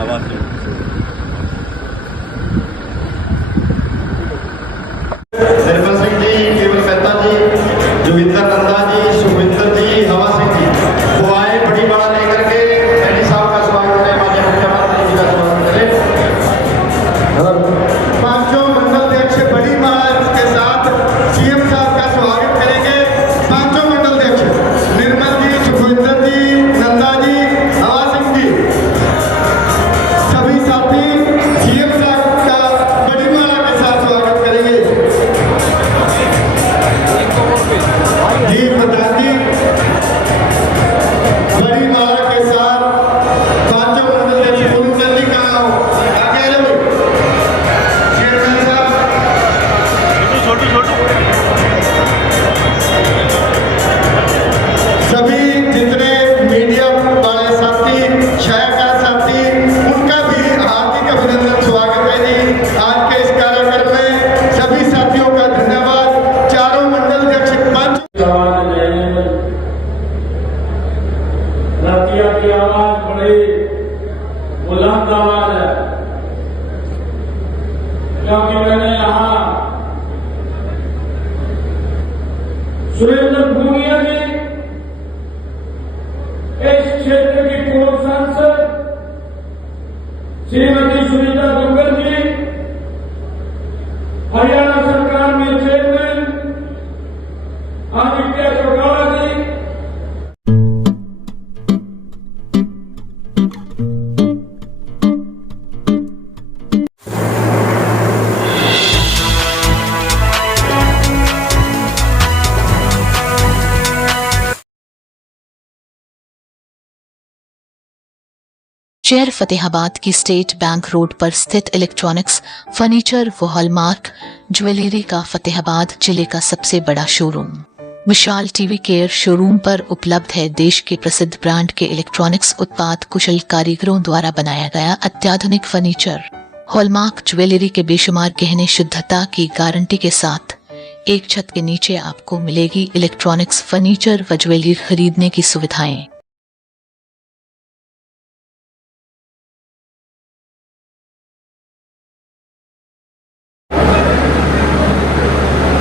हवा से। निर्मल सिंह जी, केवल मेहता जी, जोगिंदर नंदा जी, सुखविंदर जी, हवा सिंह जी वो आए बड़ी माला लेकर के एडी साहब का स्वागत करें, माननीय मुख्यमंत्री जी का स्वागत करें। पांचों मंडल अध्यक्ष बड़ी माला के साथ सीएम साहब का स्वागत करेंगे। पांचों मंडल अध्यक्ष निर्मल जी, सुखविंदर जी, नंदा जी, हवा सिंह जी सभी साथी सीएम साहब का बड़ी माला के साथ स्वागत करेंगे। जी प्रधान जी बड़ी माला के साथ पांचों मंडल अध्यक्ष पुलिस जी का आगे आ जाओ। चेयरमैन साहब छोटू सभी जितने मीडिया वाले साथी, छायाकार साथी, उनका भी हार्दिक अभिनंदन स्वागत है जी। आज के इस कार्यक्रम में सभी साथियों का धन्यवाद। चारों मंडल अध्यक्ष पंच रतिया की आवाज बड़ी बुलंद आवाज है, क्योंकि मैंने यहाँ सुरेंद्र भूमिया जी इस क्षेत्र की पूर्व सांसद श्रीमती सुनीता दुग्गल जी, हरियाणा सरकार में चेयरमैन आदित्य चौटाला जी, शहर फतेहाबाद की स्टेट बैंक रोड पर स्थित इलेक्ट्रॉनिक्स, फर्नीचर व हॉलमार्क ज्वेलरी का फतेहाबाद जिले का सबसे बड़ा शोरूम विशाल टीवी केयर शोरूम पर उपलब्ध है। देश के प्रसिद्ध ब्रांड के इलेक्ट्रॉनिक्स उत्पाद कुशल कारीगरों द्वारा बनाया गया अत्याधुनिक फर्नीचर, हॉलमार्क ज्वेलरी के बेशुमार गहने शुद्धता की गारंटी के साथ एक छत के नीचे आपको मिलेगी इलेक्ट्रॉनिक्स, फर्नीचर व ज्वेलरी खरीदने की सुविधाएं।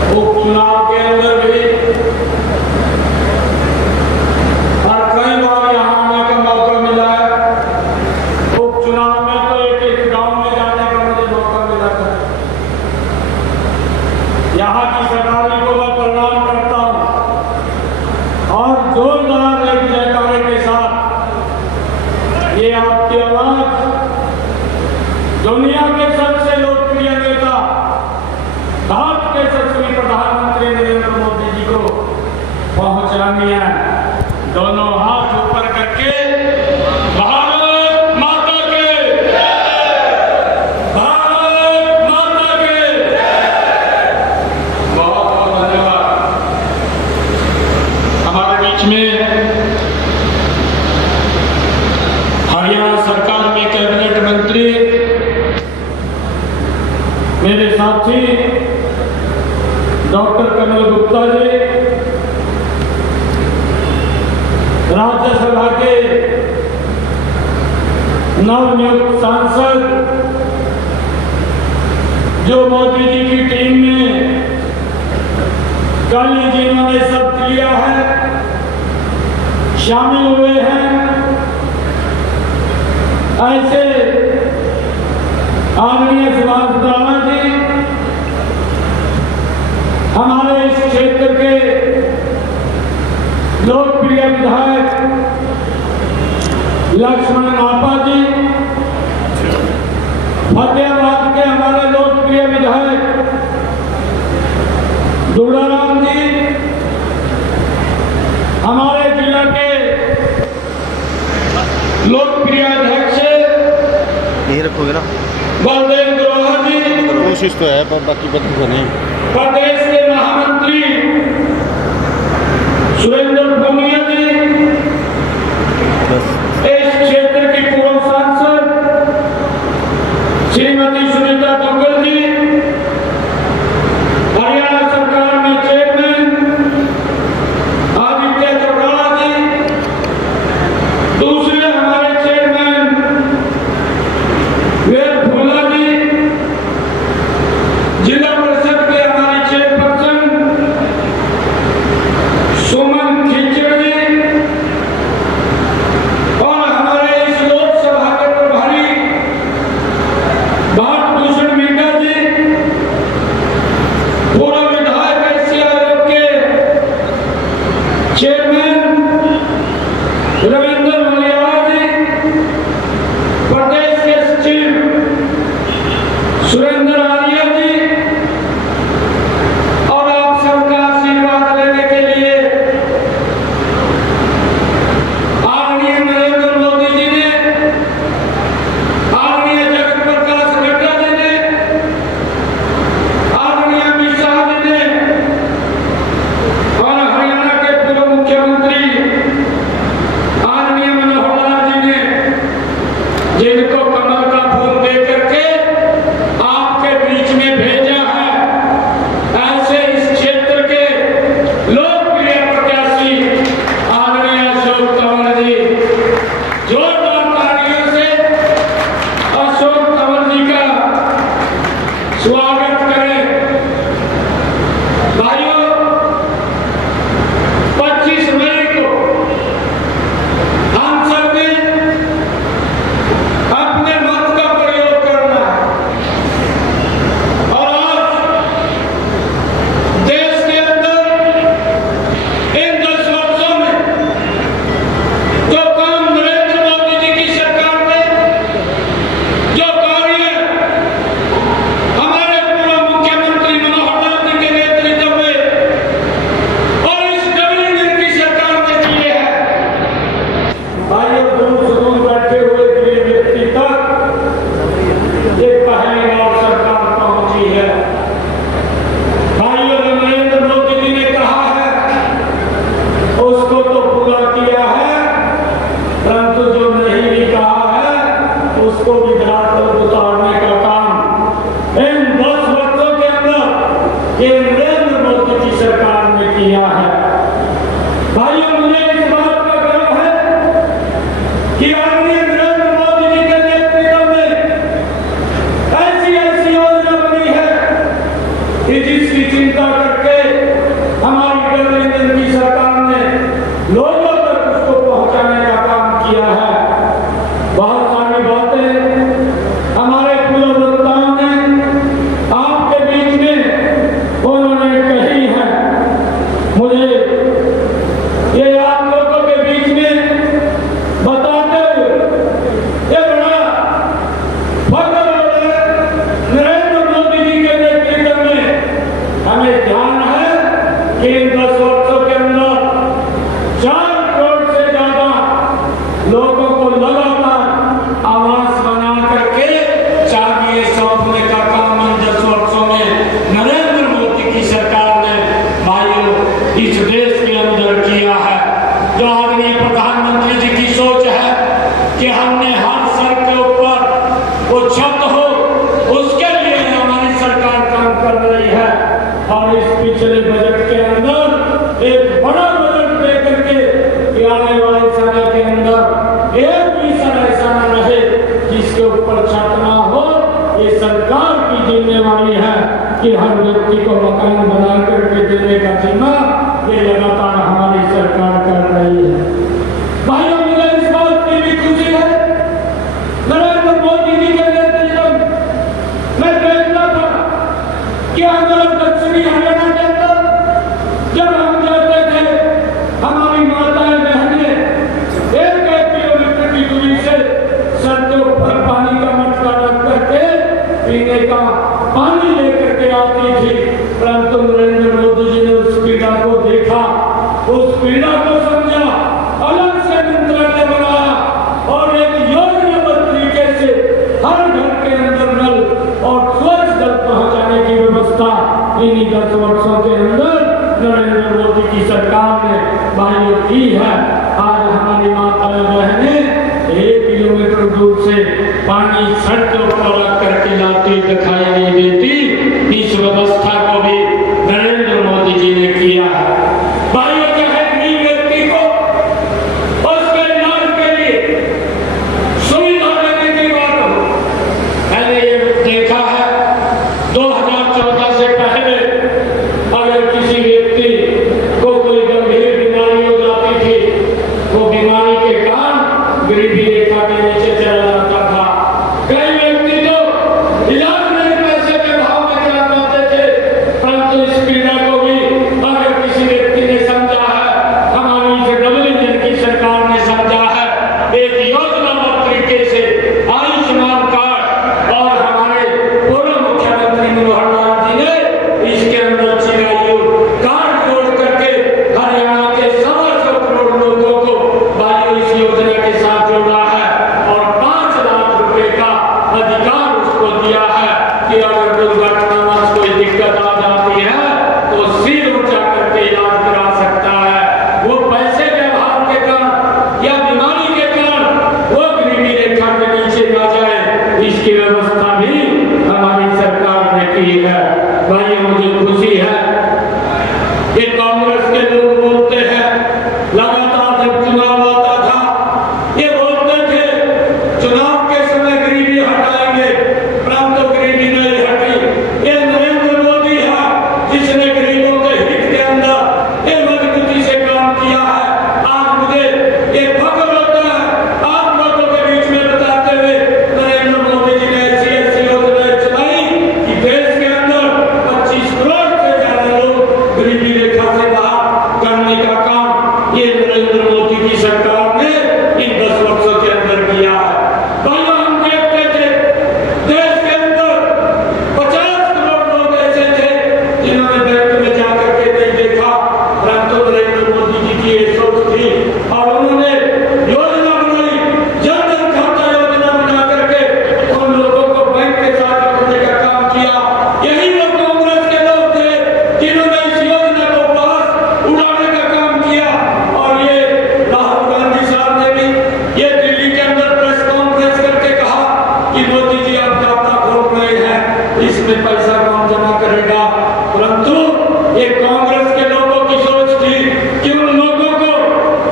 उपचुनाव के अंदर भी और कई बार यहाँ आने का मौका मिला है। उपचुनाव में तो एक गांव में जाने का मुझे मौका मिला था। यहाँ की सरकार को मैं प्रणाम करता हूँ और जोरदार एक जयकारे के साथ ये आपकी आवाज दुनिया के सबसे लोकप्रिय नेता, भारत के यशस्वी प्रधानमंत्री नरेंद्र मोदी जी को पहुंचानी है। दोनों हाथ ऊपर करके भारत माता के, भारत माता के। बहुत बहुत धन्यवाद। हमारे बीच में हरियाणा सरकार में कैबिनेट मंत्री मेरे साथी डॉक्टर कमल गुप्ता जी, राज्यसभा के नवनियुक्त सांसद जो मोदी जी की टीम में कल ही जिन्होंने शपथ लिया है शामिल हुए हैं, ऐसे आदरणीय सुभाष राणा जी, हमारे इस क्षेत्र के लोकप्रिय विधायक लक्ष्मण नापा जी, फतेहाबाद के हमारे लोकप्रिय विधायक दुड़ाराम जी, हमारे जिला के लोकप्रिय अध्यक्ष नहीं रखोगे ना, बलदेव ग्रोवर जी, कोशिश तो है पर बाकी पता तो नहीं। प्रदेश के महामंत्री सुरेंद्र भूमिया जी, इस क्षेत्र की पूर्व सांसद श्रीमती सुनीता दुग्गल जी, हरियाणा सरकार में चेयरमैन आदित्य चौटाला जी, दूसरे हमारे चेयरमैन सामने हर सर के ऊपर वो छत हो, उसके लिए हमारी सरकार काम कर रही है। और इस पिछले बजट के अंदर एक बड़ा बजट दे करके कि आने वाले समय के अंदर एक भी सर ऐसा न रहे जिसके ऊपर छत ना हो। ये सरकार की जिम्मेवारी है कि हर व्यक्ति को मकान बना करके देने का जिम्मा ये लगातार हमारी सरकार कर रही है। भाइयों, मुझे इस बात की भी खुशी है, नरेंद्र मोदी जी के नेतृत्व में देखना था कि हमारे दक्षिणी हरियाणा के अंदर जब हम जाते थे, हमारी माताएं बहनें 1-1 किलोमीटर की दूरी से सर के ऊपर पानी का मटका रख करके पीने का पानी लेकर के आती थी। परंतु नरेंद्र मोदी जी ने उस पीड़ा को देखा, उस पीड़ा को समझा, अलग से मंत्रालय बनाया और एक योजनाबद्ध तरीके से हर घर के अंदर नल और स्वच्छ जल पहुंचाने की व्यवस्था इन्हीं 10 वर्षों के अंदर नरेंद्र मोदी की सरकार ने भाइयों की है। आज हमारी माताएं बहनें 1 किलोमीटर दूर से पानी सड़क के ऊपर रख करके लाती दिखाई नहीं देती। इस व्यवस्था को भी नरेंद्र मोदी जी ने किया है। भाइयों, चाहे गरीब व्यक्ति को उसके इलाज के लिए सुविधा देने की बात हो, मैंने ये देखा है 2014 से पहले अगर किसी व्यक्ति को कोई गंभीर बीमारी हो जाती थी, वो बीमारी के कारण गरीबी रेखा के नीचे चला जाता था। कई व्यक्ति तो इलाज में पैसे के भाव में चला जाते थे। परंतु इस पीड़ा को भी अगर किसी व्यक्ति ने समझा है, हमारी डबल इंजन की सरकार ने समझा है, एक योजनाबद्ध तरीके से आयुष्मान कार्ड और हमारे पूर्व मुख्यमंत्री मनोहर लाल जी ने इसके अंदर चिरायु कार्ड जोड़ करके हरियाणा के 125 करोड़ लोगों को भाइयों इस योजना के साथ जोड़ा है और 5 लाख रुपए का अधिकार उसको दिया है कि अगर दुर्घटनावश कोई दिक्कत आ जाती है तो सिर ऊंचा करके इलाज करा सकता है। वो पैसे के अभाव के कारण या बीमारी के कारण वो गरीबी रेखा के नीचे ना जाए, इसकी व्यवस्था भी हमारी सरकार ने की है। भाइयों, मुझे खुशी है कि कांग्रेस के लोग बोलते हैं, लगातार जब चुनाव आता था ये बोलते थे चुनाव के समय गरीबी हटाएंगे, परंतु गरीबी नहीं हटी। ये नरेंद्र मोदी है जिसने गरीबों के हित के अंदर ये मजबूती से काम किया है। आज मुझे ये फख्र होता है आप लोगों के बीच में बताते हुए नरेंद्र मोदी जी ने ऐसी योजनाएं चलाई कि देश के अंदर 25 करोड़ से ज्यादा लोग गरीबी रेखा से बाहर करने का काम ये नरेंद्र मोदी की सरकार ने इन 10 वर्षों के अंदर किया है। भाइयों, हम देखते थे देश के अंदर 50 करोड़ लोग ऐसे थे जिन्होंने बैंक में जाकर के नहीं देखा, परंतु नरेंद्र मोदी जी की ये सोच थी और उन्होंने योजना बनाई, जन धन खाता योजना बना करके उन लोगों को बैंक के साथ जोड़ने का काम किया। यही लोग कांग्रेस के लोग थे जिन्होंने इस योजना को पास उड़ाने का काम किया। और ये राहुल गांधी साहब ने भी ये दिल्ली के अंदर प्रेस कॉन्फ्रेंस करके कहा कि मोदी जी आप खाता खोल रहे हैं, इसमें पैसा कौन जमा करेगा। परंतु ये कांग्रेस के लोगों की सोच थी कि उन लोगों को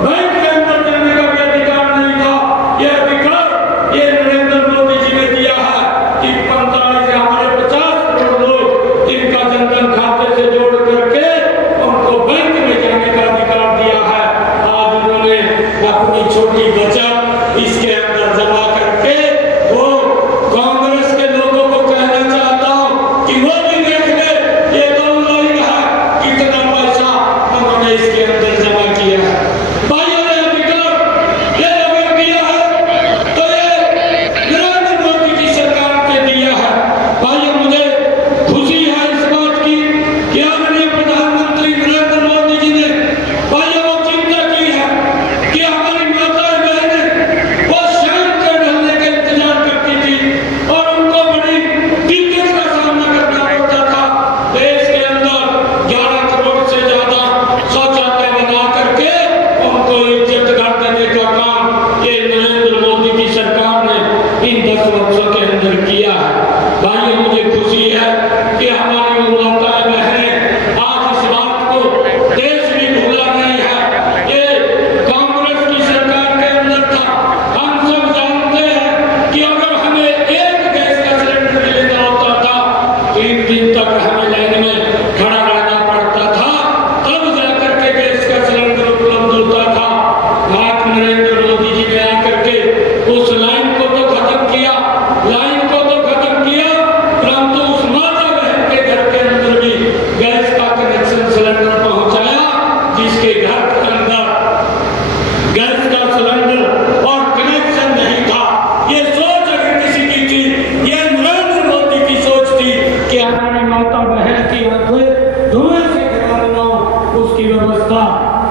बैंक के अंदर जाने का भी अधिकार नहीं था। ये अधिकार ये नरेंद्र मोदी जी ने दिया है कि 45 या हमारे 50 करोड़ लोग जिनका जनधन खाते से जोड़ करके उनको बैंक में जाने का अधिकार दिया है। आज उन्होंने अपनी छोटी बचत इसके अंदर जमा करके वो कांग्रेस के लोगों को कहना चाहता हूं कि भाई मुझे खुशी है कि हमारी माताएं बहनें आज इस बात को देश भी भूला नहीं है। ये कांग्रेस की सरकार के अंदर था। हम सब जानते हैं कि अगर हमें एक गैस का सिलेंडर मिलना होता था 3 दिन तक हमें लाइन में खड़ा रहना पड़ता था, तब जाकर के गैस का सिलेंडर उपलब्ध होता था। आज नरेंद्र मोदी जी ने आकर के उस लाइन को तो खत्म किया, लाइन को तो खत्म किया, परंतु उस माता बहन के घर के अंदर भी गैस का कनेक्शन सिलेंडर पहुंचाया, जिसके घर के अंदर गैस का सिलेंडर और कनेक्शन नहीं था। ये सोच अगर किसी की थी, ये नरेंद्र मोदी की सोच थी कि हमारी माता बहन की आंखें धुएं से खराब ना हो, उसकी व्यवस्था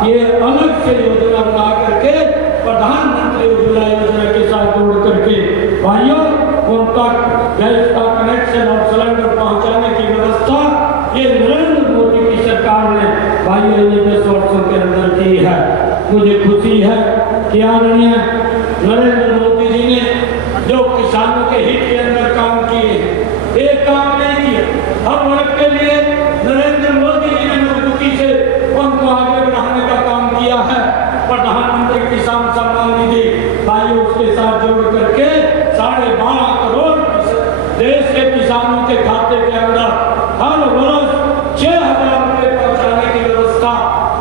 ये अलग से योजना बना करके प्रधानमंत्री उज्ज्वला योजना के साथ जोड़ करके भाइयों उन तक गैस का कनेक्शन और सिलेंडर पहुंचाने की व्यवस्था ये नरेंद्र मोदी की सरकार ने भाइयों ये 10 वर्षों के अंदर की है। मुझे खुशी है कि आदरणीय नरेंद्र मोदी जी ने जो किसानों के हित के अंदर काम किए हैं, एक काम नहीं किया, हर वर्ग के लिए नरेंद्र मोदी जी ने मजबूती से उनको आगे बढ़ाने का काम किया है। प्रधानमंत्री किसान सम्मान निधि भाइयों उसके साथ जोड़ करके 12.5 करोड़ देश के किसानों के खाते के अंदर हर वर्ष 6,000 रुपए पहुंचाने की व्यवस्था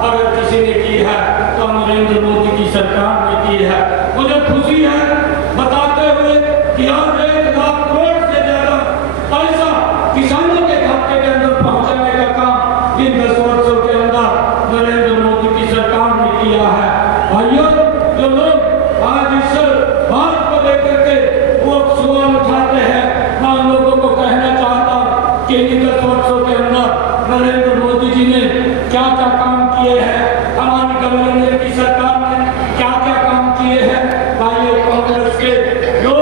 अगर किसी ने की है तो नरेंद्र मोदी की सरकार ने की है। मुझे खुशी है बताते हुए कि आज 1 लाख करोड़ से ज्यादा पैसा किसानों के खाते के अंदर पहुंचाने का काम इन 10 वर्षों के अंदर नरेंद्र मोदी की सरकार ने किया है। भाइयों जो लोग आज इस बात को लेकर के वो सवाल उठाते हैं, मैं उन लोगों को कहना चाहता कि इन 10 वर्षों के अंदर नरेंद्र मोदी जी ने क्या क्या काम किए हैं, हमारी गवर्नमेंट की सरकार ने क्या क्या काम किए हैं। भाइयों कांग्रेस के जो